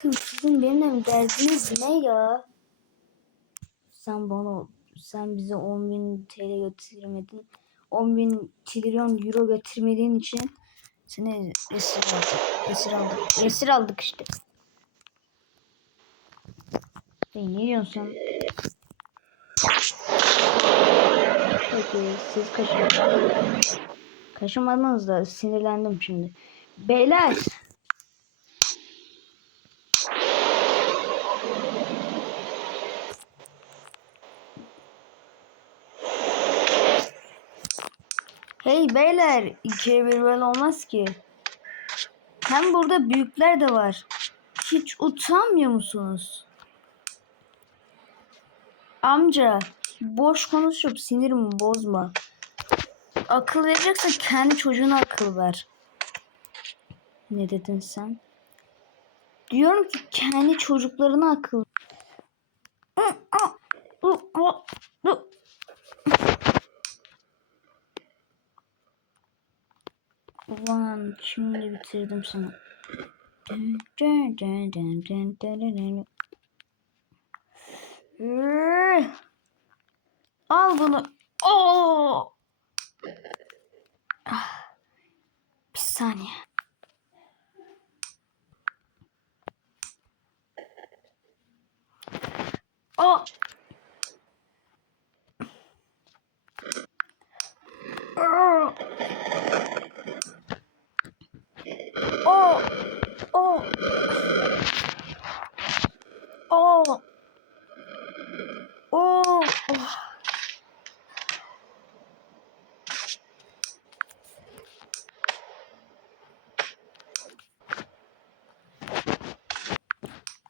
Sizin benimle derdiniz ne ya? Sen bana sen bize 10.000 TL götürmedin. 10.000 trilyon euro götürmediğin için seni esir aldık. Esir aldık. Esir aldık işte. Hey, ne diyorsun sen? Peki siz kaşın. Kaşımadınız da sinirlendim şimdi. Beyler. Beyler, ikiye bir böyle olmaz ki. Hem burada büyükler de var. Hiç utanmıyor musunuz? Amca, boş konuşup sinirimi bozma. Akıl vereceksen kendi çocuğuna akıl ver. Ne dedin sen? Diyorum ki kendi çocuklarına akıl. Ulan şimdi bitirdim sana. Al bunu. Oo! Ah. Bir saniye. Oh. Oh. Oh. Oh. Oh. Oh.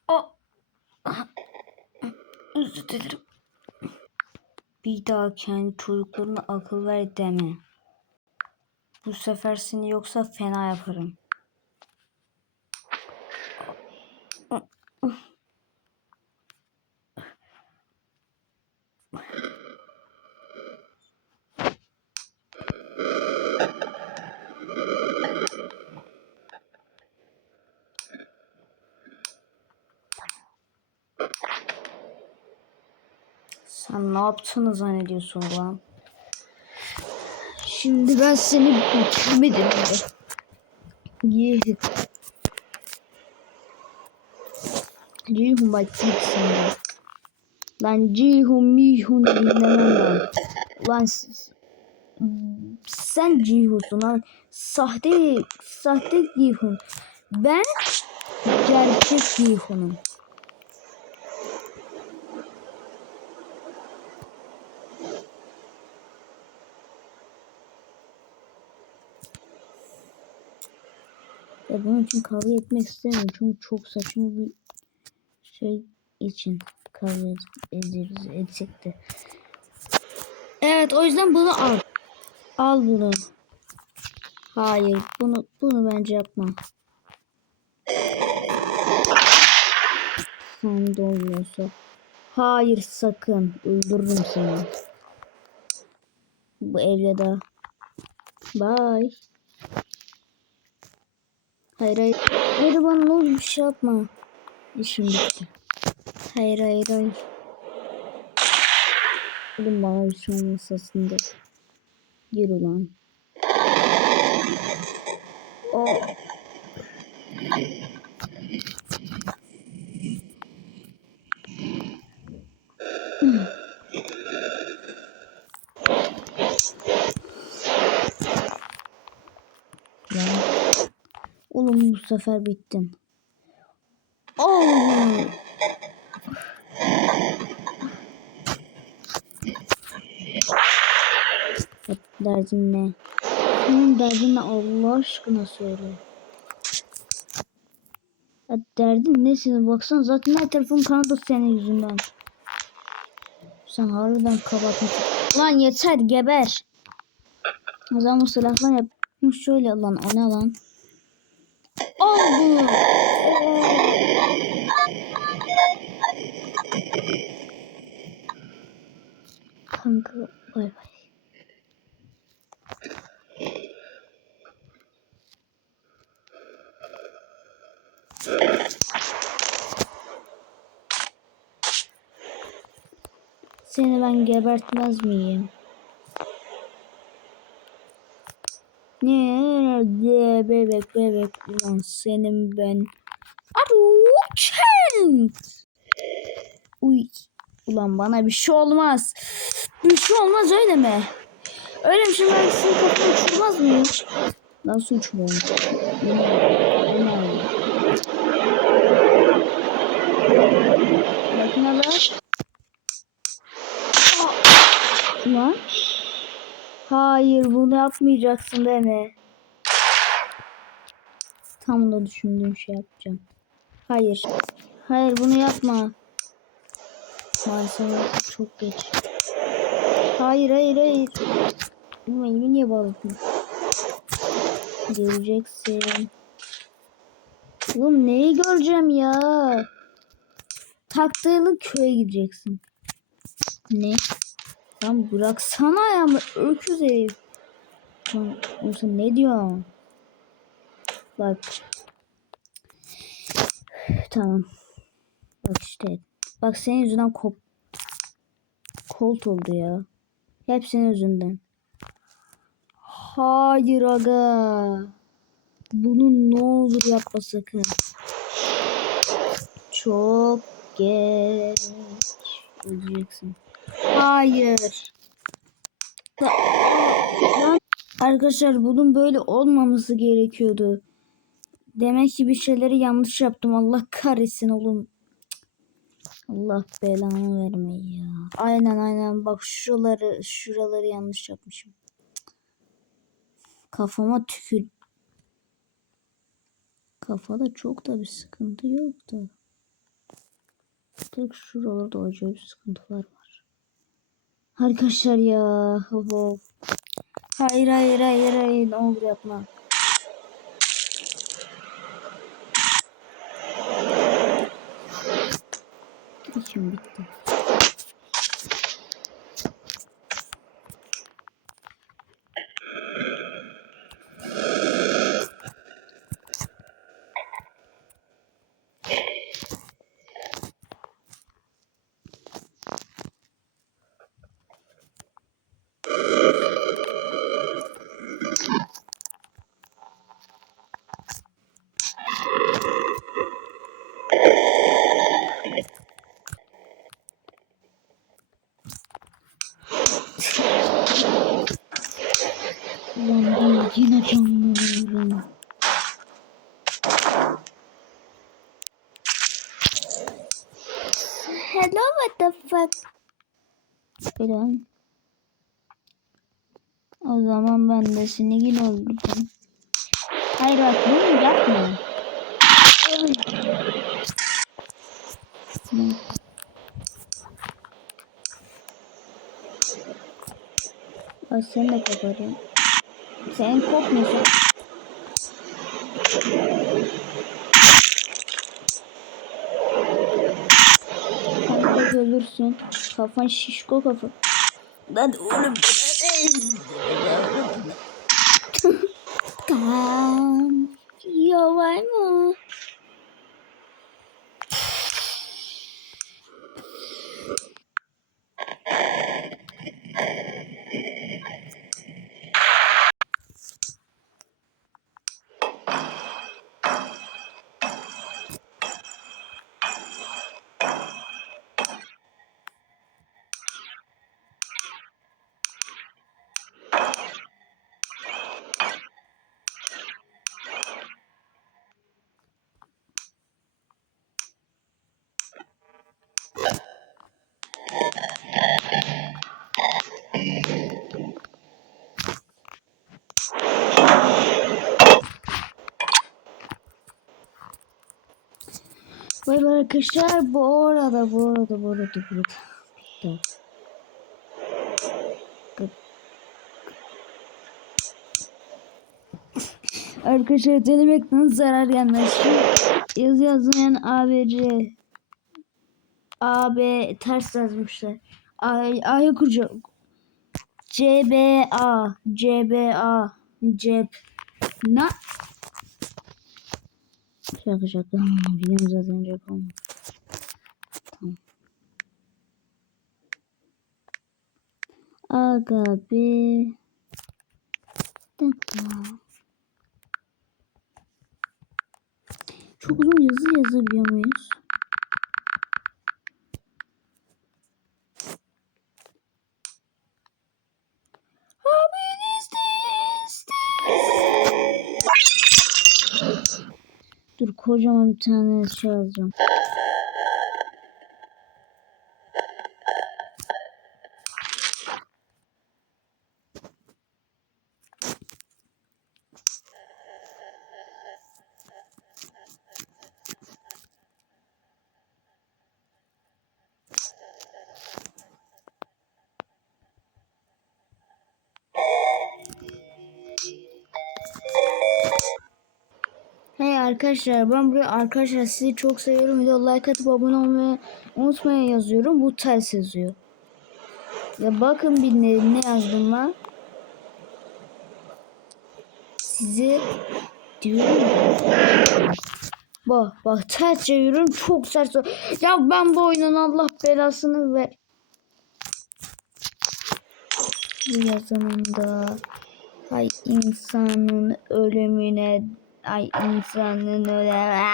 Oh. Özür dilerim. Bir daha kendi çocuklarına akıl ver deme. Bu sefer seni yoksa fena yaparım. Sen ne yaptığını zannediyorsun lan? Şimdi ben seni bitirmedim? Yeh. Cihun bak git şimdi. Lan Cihun Mihun dinlemem lan. Lan sen Cihun'sun lan. Sahte, sahte Cihun. Ben gerçek Cihun'um. Ya bunun için kavga etmek istemiyorum. Çünkü çok saçma bir şey için kavga ederiz, etsek de. Evet o yüzden bunu al. Al bunu. Hayır bunu bunu bence yapma. Sen de. Hayır sakın. Öldürürüm seni. Bu evde Bye. Hayır hayır. Hayır bana ne olur bir şey yapma. İşim bitti. Hayır hayır hayır. Oğlum bana bir şey olmaz aslında. Gir ulan. O. Ya. Oğlum bu sefer bittin. Oh. Derdin ne? Senin derdin ne Allah aşkına söyle. Ya derdin ne senin baksana zaten her telefon kanadı senin yüzünden. Sen harbiden kapatmışsın. Lan yeter geber. O zaman bu silahla yap. Hı, Şöyle lan o ne lan? oldu. Kanka bay bay. Seni ben gebertmez miyim? Nerede bebek bebek ulan senin ben. Aruçent. Uy. Ulan bana bir şey olmaz. Bir şey olmaz öyle mi? Öyle mi şimdi ben sizin kafamı uçurmaz mıyım? Nasıl uçmuyorum? Yine, yine öyle. Hayır bunu yapmayacaksın mi? Tam da düşündüğüm şey yapacağım. Hayır. Hayır bunu yapma. Maalesef çok geç. Hayır hayır hayır. Ama elimi niye bağladın? Göreceksin. Oğlum neyi göreceğim ya? Taktığını köye gideceksin. Ne? Lan bıraksana ayağımı öküz herif. Lan ne diyorsun? Bak. Tamam. Bak işte. Bak senin yüzünden kop kolt oldu ya. Hep senin yüzünden. Hayır aga. Bunu ne olur yapma sakın. Çok geç. Öleceksin. Hayır. Arkadaşlar bunun böyle olmaması gerekiyordu. Demek ki bir şeyleri yanlış yaptım. Allah kahretsin oğlum. Allah belanı vermeyi ya. Aynen aynen bak şuraları şuraları yanlış yapmışım. Kafama tükür. Kafada çok da bir sıkıntı yok da. Tek şuralarda acayip sıkıntılar var. Arkadaşlar ya. Of. Hayır hayır hayır hayır ne olur yapma. Bitti. Ulan ben yine canlanıyorum. Hello what the fuck? Falan. O zaman ben de seni yine öldürdüm. Hayır bak bunu yapma. Ay sen de koparıyorsun. Sen kopmuyorsun. De ölürsün. Kafan şişko kafa. Lan oğlum. Kan. Ya var mı? Vay be arkadaşlar bu arada bu arada bu arada bu arada. Arkadaşlar denemekten zarar gelmez. Yazı yazmayan ABC AB ters yazmışlar. A A'yı kuracak. CBA CBA cep na Şaka şaka. Biliyorum zaten cep olmuş. Tamam. Aga be. Dakika. Çok uzun yazı yazabiliyor muyuz? Kocaman bir tane şey. Arkadaşlar ben buraya arkadaşlar sizi çok seviyorum. Video like atıp abone olmayı unutmayın yazıyorum. Bu ters yazıyor. Ya bakın bir ne, ne yazdım ben. Sizi diyorum. Bak bak ters çeviriyorum çok sert. Ya ben bu oyunun Allah belasını ver. Bu yazımında Ay insanın ölümüne Ay insanın ölümüne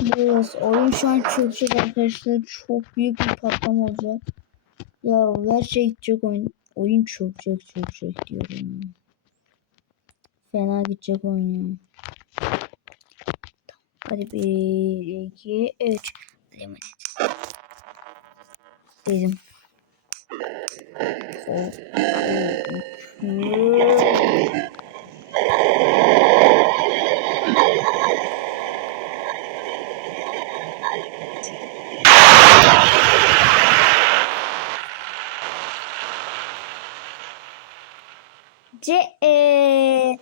Biraz oyun şu an çökecek arkadaşlar. Çok büyük bir patlama olacak. Ya her şey gidecek oyun. Oyun çökecek çökecek diyorum. Fena gidecek oyun ya. Hadi bir, iki, üç. Dedim. İki. C e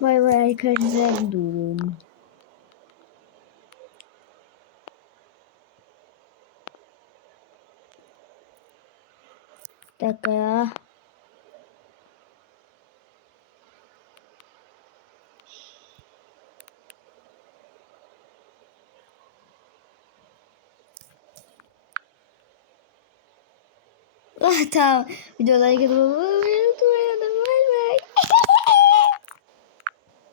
Bay bay arkadaşlar durun. Bir dakika ya. Ah tamam. Videoları